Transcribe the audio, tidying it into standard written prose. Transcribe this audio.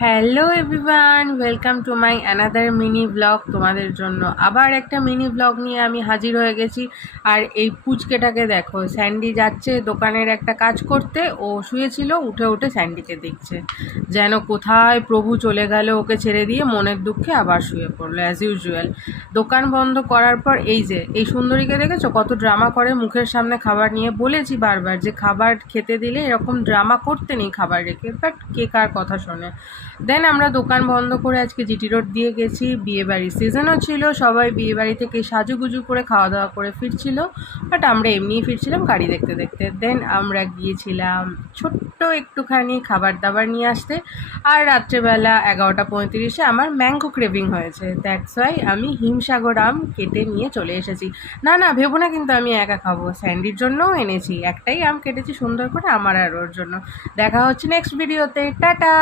Hello everyone, welcome to my another mini blog. তোমাদের জন্য আবার একটা মিনি ব্লগ নিয়ে আমি হাজির হয়ে গেছি। আর এই পুচকেটাকে দেখো, স্যান্ডি যাচ্ছে দোকানের একটা কাজ করতে, ও শুয়েছিল, উঠে উঠে স্যান্ডিকে দেখছে, যেন কোথায় প্রভু চলে গেল ওকে ছেড়ে দিয়ে, মনের দুঃখে আবার শুয়ে পড়লো অ্যাজ ইউজুয়াল। দোকান বন্ধ করার পর এই সুন্দরীকে দেখেছো কত ড্রামা করে মুখের সামনে খাবার নিয়ে। বলেছি বারবার যে খাবার খেতে দিলে এরকম ড্রামা করতে নেই খাবার রেখে, বাট কে কার কথা শোনে। দেন আমরা দোকান বন্ধ করে আজকে জিটি রোড দিয়ে গেছি, বিয়েবাড়ির সিজনও ছিল, সবাই বিয়েবাড়ি থেকে সাজুগুজু করে খাওয়া দাওয়া করে ফিরছিল, বাট আমরা এমনিই ফিরছিলাম গাড়ি দেখতে দেখতে। দেন আমরা গিয়েছিলাম ছোট্ট একটুখানি খাবার দাবার নিয়ে আসতে। আর রাত্রেবেলা 11:35 আমার ম্যাঙ্গো ক্রেভিং হয়েছে, দ্যাটস ওয়াই আমি হিমসাগর আম কেটে নিয়ে চলে এসেছি। না না, ভেবো না কিন্তু আমি একা খাবো, স্যান্ডির জন্যও এনেছি, একটাই আম কেটেছি সুন্দর করে আমার আর ওর জন্য। দেখা হচ্ছে নেক্সট ভিডিওতে, টাটা।